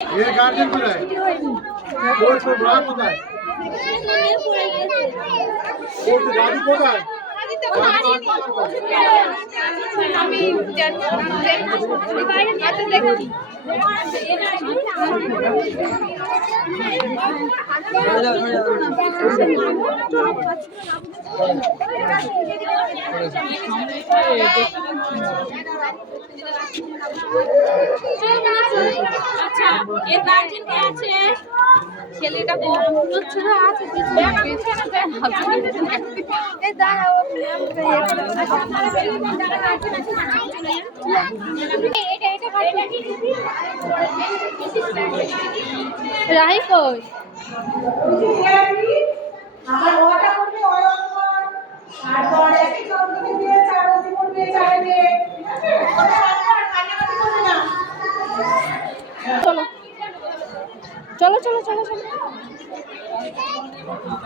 এর গার্জেন কোথায়? ওর ছোট মা কোথায়? ওর দাদু কোথায়? আমি দেখি আচ্ছা এর গার্জেন কে আছে? ছেলেটা ছোট আছে রাই কই আমার ওটা করবে ওই অঙ্কন তারপর একই অঙ্কনে দিয়ে চার অঙ্ক করবে চার দিয়ে ঠিক আছে ওটা কাটাকাটি করবে না চলো চলো চলো চলো চলো